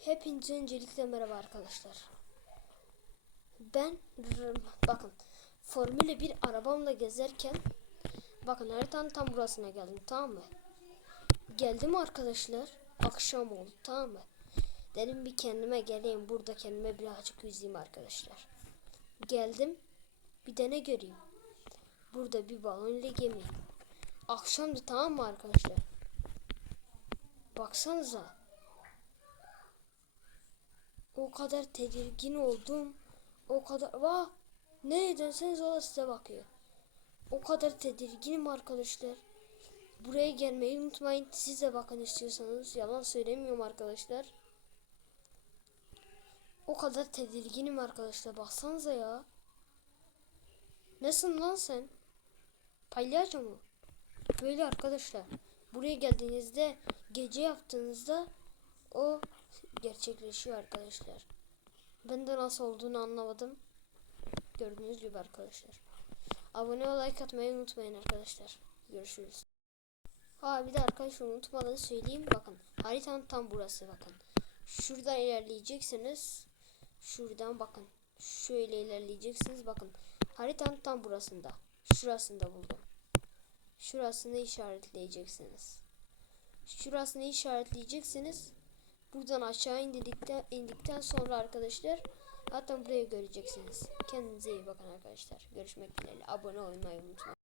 Hepinize öncelikle merhaba arkadaşlar. Ben bakın Formula 1 arabamla gezerken bakın haritanın tam burasına geldim tamam mı? Geldim arkadaşlar. Akşam oldu tamam mı? Dedim bir kendime geleyim burada kendime birazcık yüzeyim arkadaşlar. Geldim. Bir de ne göreyim? Burada bir balon ile gemi. Akşamdı tamam mı arkadaşlar? Baksanıza. O kadar tedirgin oldum. O kadar vah ne derseniz o da size bakıyor. O kadar tedirginim arkadaşlar. Buraya gelmeyi unutmayın. Siz de bakın istiyorsanız. Yalan söylemiyorum arkadaşlar. O kadar tedirginim arkadaşlar. Baksanıza ya. Nasılsın lan sen? Palyaço mu? Böyle arkadaşlar. Buraya geldiğinizde gece yaptığınızda o gerçekleşiyor arkadaşlar. Ben de nasıl olduğunu anlamadım. Gördüğünüz gibi arkadaşlar. Abone ol like atmayı unutmayın arkadaşlar. Görüşürüz. Ha bir de arkadaşlar unutmadan söyleyeyim. Bakın haritanın tam burası bakın. Şuradan ilerleyeceksiniz. Şuradan bakın. Şöyle ilerleyeceksiniz. Bakın haritanın tam burasında. Şurasında buldum. Şurasını işaretleyeceksiniz. Şurasını işaretleyeceksiniz. Buradan aşağı indikten, indikten sonra arkadaşlar hatta burayı göreceksiniz. Kendinize iyi bakın arkadaşlar. Görüşmek dileğiyle. Abone olmayı unutmayın.